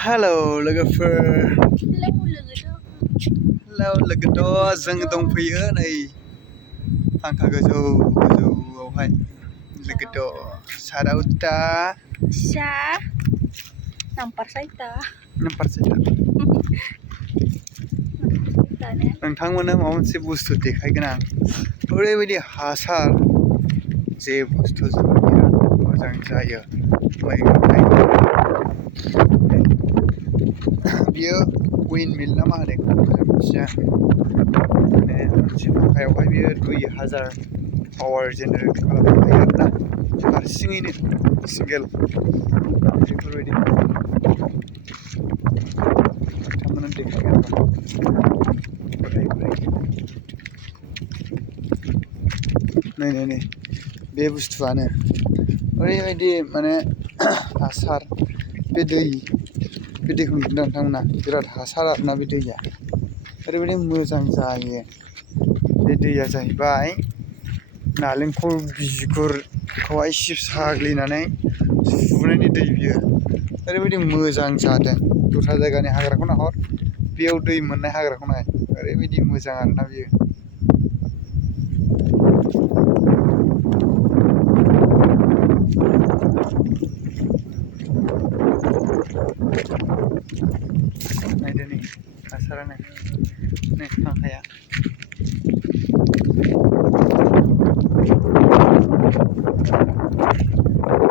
hello लोगोफोर hello लोगोथ' जों दंफैयो नै फांखा गोजौआवहाय लोगोथ' साराउता Siya nampar saita नोंथांमोननो माबा मोनसे बुस्थु देखायगोन आं ओरैबायदि हासार जे बुस्थुजों बिराद मोजां जायो मैगं थाइगं बियो उइन्डमिल ना मा होनो जों मिथिया माने मोनसे फांखायावहाय बियो 2000 पावार जेनेरेट खालामनो हायो आरोना हारसिङैनो सिंगेल बेफोरबायदि नोंथांमोननो देखायगोन नै बे बुस्थुआनो ओरैबायदि माने हासार बे दैखौ नुदों नोंथांमोना बिराद हासार आरोना बे दैया ओरैबायदि मोजां जायो बे दैया जाहैबाय नालेंखर बिगुरखौहाय साग्लिनानै सुनायनि दै बियो ओरैबायदि मोजां जादों दस्रा जायगानि हाग्राखौ नाहर बेयाव दै मोननाय हाग्राखौ नाय ओरैबायदि मोजां आरोना बियो नायदो नै हासारानो नै फांखाया